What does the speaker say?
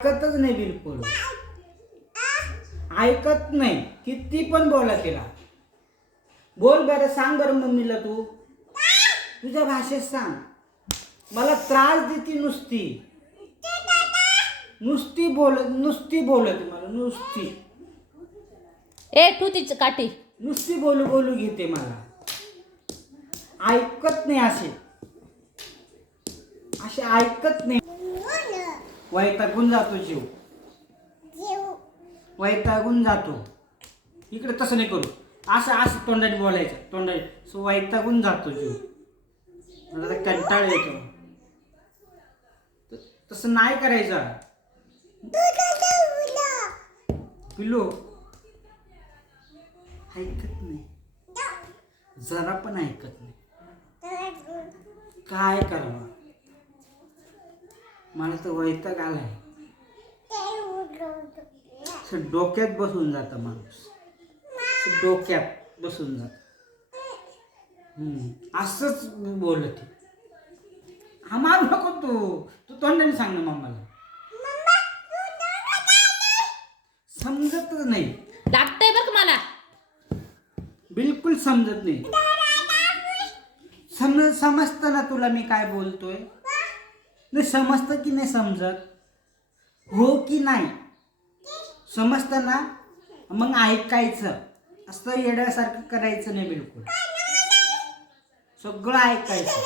ऐकतच नाही बिलकुल, ऐकत नाही. किती पण बोला तिला. बोल बरं, सांग बरं मम्मीला तू तुझ्या भाषेत सांग. मला त्रास देते नुसती नुसती बोलत मला नुसती ए तू तिची काठी नुसती बोलू घेते मला. ऐकत नाही असे ऐकत नाही. वैतागून जातो जीव, वैतागून जातो. इकडे तसं नाही करू, असं तोंडाने बोलायचं, तोंडाने वैतागून जातो जीव. मला तर कंटाळ येतो. तसं नाही करायचं पिल्लू. ऐकत नाही, जरा पण ऐकत नाही. काय करावं, मला तर वैताग आलाय. डोक्यात बसून जात माणूस, डोक्यात बसून जात. असंच बोलत. हा मारू नको तू तोंडाने सांग ना मम्माला. समजतच नाही, लागतंय बघ मला. बिलकुल समजत नाही. समजतं ना तुला मी काय बोलतोय? नाही समजतं की नाही समजत? हो की नाही समजतं ना? मग ऐकायचं. असं येड्यासारखं करायचं नाही बिलकुल. सगळं ऐकायचं.